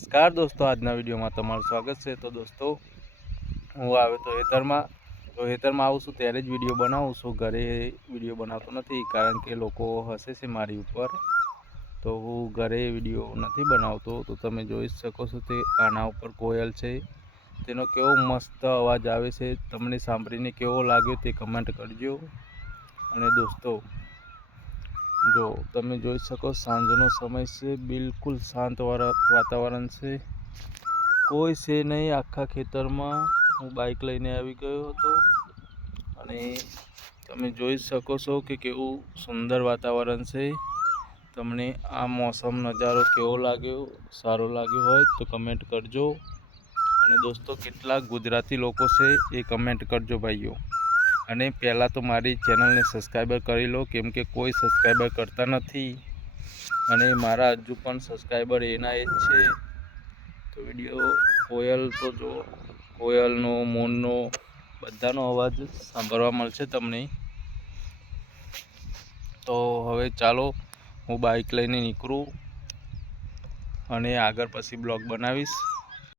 નમસ્કાર દોસ્તો, આજના વિડીયોમાં તમારું સ્વાગત છે। તો દોસ્તો, હું આવ્યો તો હેતરમાં આવું છું ત્યારે જ વિડીયો બનાવું છું। ઘરે વિડીયો બનાવતો નથી કારણ કે લોકો હસે છે મારી ઉપર, તો હું ઘરે વિડીયો નથી બનાવતો। તો તમે જોઈ શકો છો તે આના ઉપર કોયલ છે, તેનો કેવો મસ્ત અવાજ આવે છે। તમને સાંભળીને કેવો લાગ્યો તે કમેન્ટ કરજો। અને દોસ્તો જો તમે જોઈ શકો સાંજનો સમય છે, બિલકુલ શાંત વાતાવરણ છે, કોઈ છે નહીં આખા ખેતરમાં। હું બાઇક લઈને આવી ગયો હતો અને તમે જોઈ શકો છો કે કેવું સુંદર વાતાવરણ છે। તમને આ મોસમ નજારો કેવો લાગ્યો? સારો લાગ્યો હોય તો કમેન્ટ કરજો। અને દોસ્તો, કેટલાક ગુજરાતી લોકો છે એ કમેન્ટ કરજો ભાઈઓ। અને પહેલાં તો મારી ચેનલને સબસ્ક્રાઈબર કરી લો, કેમ કે કોઈ સબસ્ક્રાઈબર કરતા નથી અને મારા હજુ પણ સબસ્ક્રાઈબર એના એ જ છે। તો વિડીયો કોયલ તો જો કોયલનો, મોરનો બધાનો અવાજ સાંભળવા મળશે તમને। તો હવે ચાલો હું બાઇક લઈને નીકળું અને આગળ પછી બ્લોગ બનાવીશ।